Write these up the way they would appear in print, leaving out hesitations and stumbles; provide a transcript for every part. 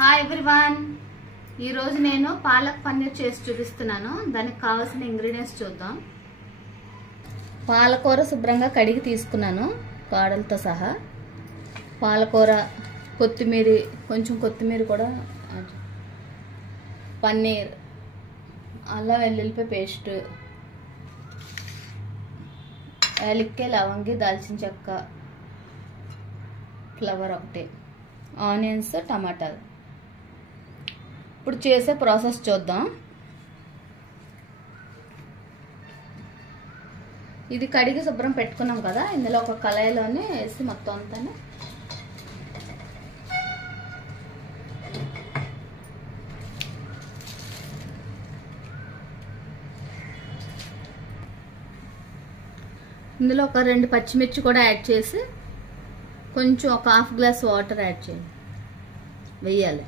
Hi everyone, ఈరోజు నేను పాలక్ పన్నీర్ చేసి చూపిస్తున్నాను. దానికి కావాల్సిన ఇంగ్రీడియంట్స్ చూద్దాం. పాలకూర శుభ్రంగా కడిగి తీసుకున్నాను కాడలతో సహా. పాలకూర, కొత్తిమీర, కొంచెం కొత్తిమీర కూడా, పన్నీర్, అల్లం వెల్లుల్లిపాయ పేస్ట్, యాలక్కాయ, లవంగి, దాల్చిన చెక్క, ఫ్లవర్ ఒకటి, ఆనియన్స్, టమాటాలు. ఇప్పుడు చేసే ప్రాసెస్ చూద్దాం. ఇది కడిగి శుభ్రం పెట్టుకున్నాం కదా, ఇందులో ఒక కళాయిలోనే వేసి మొత్తం అంతా ఇందులో ఒక 2 పచ్చిమిర్చి కూడా యాడ్ చేసి కొంచెం ఒక హాఫ్ గ్లాస్ వాటర్ యాడ్ చేయండి, వేయాలి.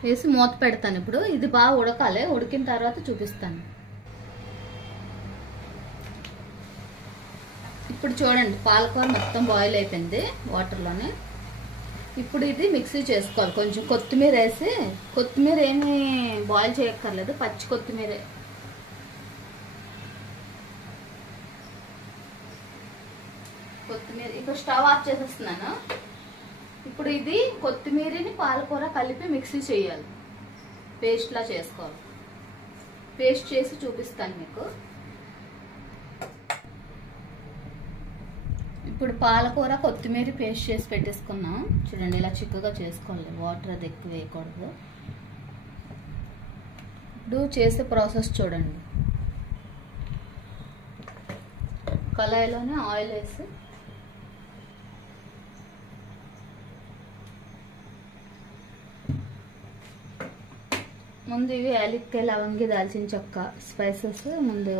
వేసి మూత పెడతాను. ఇప్పుడు ఇది బాగా ఉడకాలి. ఉడికిన తర్వాత చూపిస్తాను. ఇప్పుడు చూడండి, పాలకూర మొత్తం బాయిల్ అయిపోయింది వాటర్లోనే. ఇప్పుడు ఇది మిక్సీ చేసుకోవాలి. కొంచెం కొత్తిమీర వేసి, కొత్తిమీర ఏమీ బాయిల్ చేయక్కర్లేదు, పచ్చి కొత్తిమీరే. కొత్తిమీర ఇప్పుడు స్టవ్ ఆఫ్ చేసేస్తున్నాను. ఇప్పుడు ఇది కొత్తిమీరని పాలకూర కలిపి మిక్సీ చేయాలి, పేస్ట్ లా చేసుకోవాలి. పేస్ట్ చేసి చూపిస్తాను మీకు. ఇప్పుడు పాలకూర కొత్తిమీర పేస్ట్ చేసి పెట్టేసుకున్నాం. చూడండి, ఇలా చిక్కగా చేసుకోవాలి, వాటర్ అది ఎక్కువ వేయకూడదు. ఇప్పుడు చేసే ప్రాసెస్ చూడండి. కళాయిలోనే ఆయిల్ వేసి ముందు ఇవి యాలక్కాయ, లవంగి, దాల్చిన చెక్క స్పైసెస్ ముందు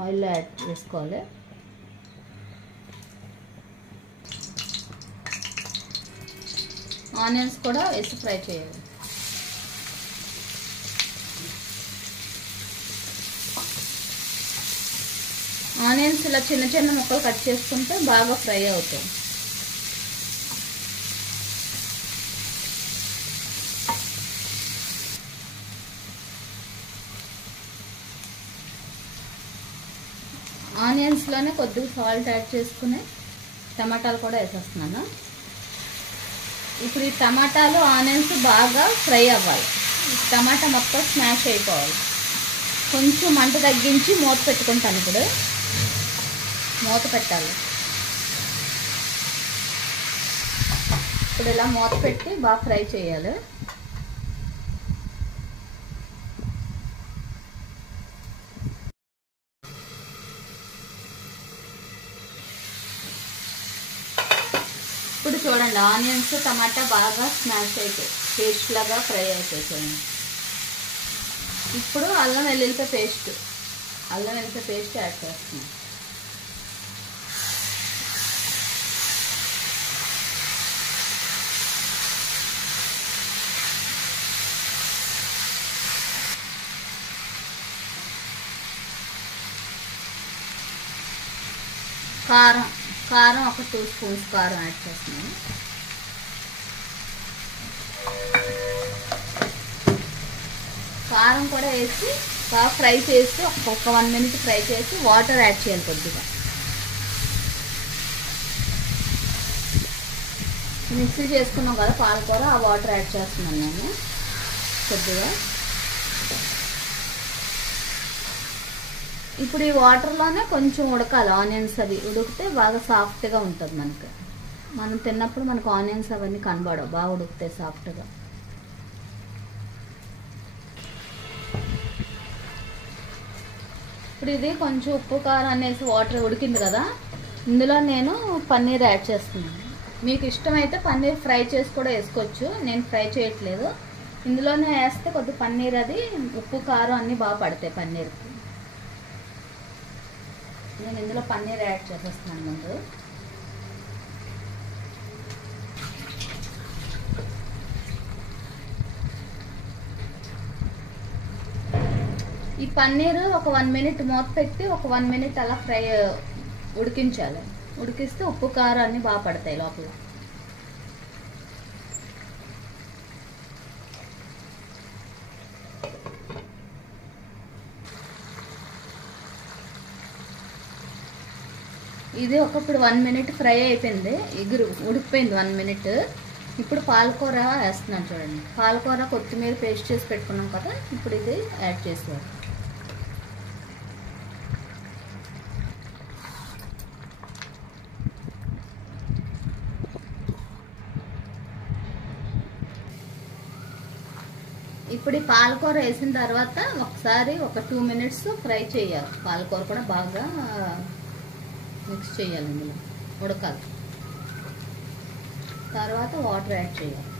ఆయిల్లో యాడ్ చేసుకోవాలి. ఆనియన్స్ కూడా వేసి ఫ్రై చేయాలి. ఆనియన్స్ ఇలా చిన్న చిన్న ముక్కలు కట్ చేసుకుంటే బాగా ఫ్రై అవుతాయి. ఆనియన్స్లోనే కొద్దిగా సాల్ట్ యాడ్ చేసుకుని టమాటాలు కూడా వేసేస్తున్నాను. ఇప్పుడు ఈ టమాటాలు, ఆనియన్స్ బాగా ఫ్రై అవ్వాలి. టమాటా మొత్తం స్మాష్ అయిపోవాలి. కొంచెం మంట తగ్గించి మూత పెట్టుకుంటాను. ఇప్పుడు మూత పెట్టాలి. ఇప్పుడు ఇలా మూత పెట్టి బాగా ఫ్రై చేయాలి. ఇప్పుడు చూడండి, ఆనియన్స్, టమాటా బాగా స్మాష్ అయిపోయి పేస్ట్ లాగా ఫ్రై అయిపోయి. ఇప్పుడు అల్లం వెల్లుల్లిపాయ పేస్ట్ యాడ్ చేస్తున్నాం. కారం ఒక 2 స్పూన్స్ కారం యాడ్ చేస్తున్నాను. కారం కూడా వేసి బాగా ఫ్రై చేసి ఒక 1 మినిట్ ఫ్రై చేసి వాటర్ యాడ్ చేయాలి కొద్దిగా. మిక్సీ చేసుకున్నాం కదా పాలకూర, ఆ వాటర్ యాడ్ చేస్తున్నాను నేను కొద్దిగా. ఇప్పుడు ఈ వాటర్లోనే కొంచెం ఉడకాలి. ఆనియన్స్ అవి ఉడికితే బాగా సాఫ్ట్గా ఉంటుంది. మనం తిన్నప్పుడు మనకు ఆనియన్స్ అవన్నీ కనబడవు, బాగా ఉడికితే సాఫ్ట్గా. ఇప్పుడు ఇది కొంచెం ఉప్పు, కారం అనేసి వాటర్ ఉడికింది కదా, ఇందులో నేను పన్నీర్ యాడ్ చేస్తున్నాను. మీకు ఇష్టమైతే పన్నీర్ ఫ్రై చేసి కూడా వేసుకోవచ్చు, నేను ఫ్రై చేయట్లేదు. ఇందులోనే వేస్తే కొద్దిగా పన్నీర్ అది ఉప్పు, కారం అన్నీ బాగా పడతాయి పన్నీర్కి. నేను ఇందులో పన్నీర్ యాడ్ చేసేస్తున్నాను ముందు. ఈ పన్నీర్ ఒక 1 మినిట్ మూత పెట్టి ఒక 1 మినిట్ అలా ఉడికించాలి. ఉడికిస్తే ఉప్పు కారం అన్ని బాగా పడతాయి లోపల. ఇది ఒకప్పుడు 1 మినిట్ ఫ్రై అయిపోయింది, ఎగురు ఉడికిపోయింది 1 మినిట్. ఇప్పుడు పాలకూర వేస్తున్నాను చూడండి. పాలకూర కొత్తిమీర పేస్ట్ చేసి పెట్టుకున్నాం కదా, ఇప్పుడు ఇది యాడ్ చేసేవారు. ఇప్పుడు ఈ పాలకూర వేసిన తర్వాత ఒకసారి ఒక 2 మినిట్స్ ఫ్రై చేయాలి. పాలకూర కూడా బాగా మిక్స్ చేయాలి, ఇందులో ఉడకాలి. తర్వాత వాటర్ యాడ్ చేయాలి.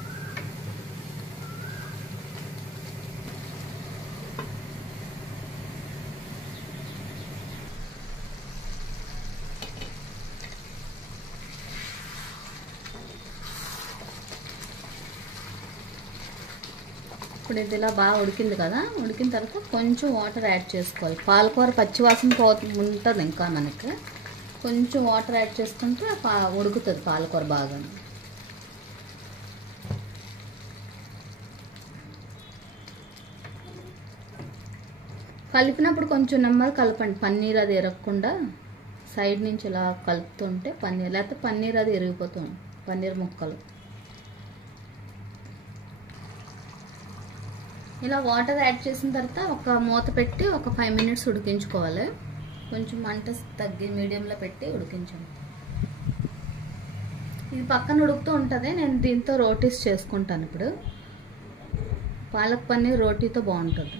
ఇప్పుడు ఇది ఇలా బాగా ఉడికింది కదా, ఉడికిన తర్వాత కొంచెం వాటర్ యాడ్ చేసుకోవాలి. పాలకూర పచ్చివాసన ఉంటుంది ఇంకా మనకి. కొంచెం వాటర్ యాడ్ చేసుకుంటే ఉడుకుతుంది పాలకూర బాగా. కలిపినప్పుడు కొంచెం నెమ్మది కలపండి, పన్నీర్ అది ఎరగకుండా. సైడ్ నుంచి ఇలా కలుపుతుంటే పన్నీర్, లేకపోతే పన్నీర్ అది ఎరిగిపోతుంది, పన్నీర్ ముక్కలు. ఇలా వాటర్ యాడ్ చేసిన తర్వాత ఒక మూత పెట్టి ఒక 5 మినిట్స్ ఉడికించుకోవాలి. కొంచెం మంట తగ్గి మీడియంలో పెట్టి ఉడికించండి. ఇది పక్కన ఉడుకుతూ ఉంటుంది. నేను దీంతో రోటీస్ చేసుకుంటాను. ఇప్పుడు పాలక్ పన్నీర్ రోటీతో బాగుంటుంది.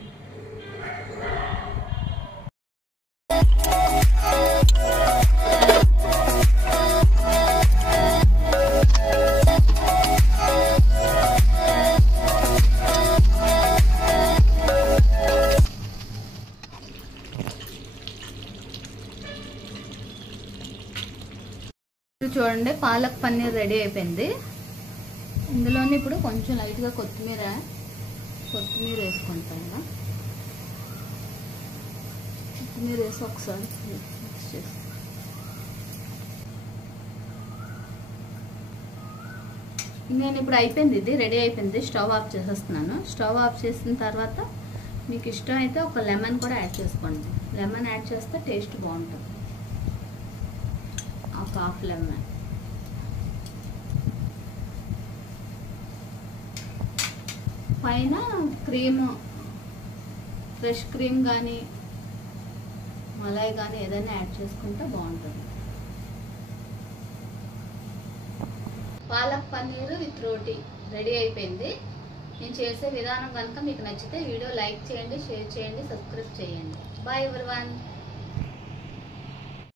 చూడండి, పాలక్ పన్నీర్ రెడీ అయిపోయింది. ఇందులోనే ఇప్పుడు కొంచెం లైట్గా కొత్తిమీర వేసుకుంటాను. కొత్తిమీర వేసి ఒకసారి మిక్స్ చేసి నేను ఇప్పుడు అయిపోయింది, ఇది రెడీ అయిపోయింది. స్టవ్ ఆఫ్ చేసేస్తున్నాను. స్టవ్ ఆఫ్ చేసిన తర్వాత మీకు ఇష్టం అయితే ఒక లెమన్ కూడా యాడ్ చేసుకోండి. లెమన్ యాడ్ చేస్తే టేస్ట్ బాగుంటుంది. ఒక హాఫ్ లెమన్. పైన క్రీమ్, ఫ్రెష్ క్రీమ్ కానీ మలై కానీ ఏదైనా యాడ్ చేసుకుంటే బాగుంటుంది. పాలక్ పన్నీర్ విత్ రోటీ రెడీ అయిపోయింది. నేను చేసే విధానం కనుక మీకు నచ్చితే వీడియో లైక్ చేయండి, షేర్ చేయండి, సబ్స్క్రైబ్ చేయండి. Bye everyone.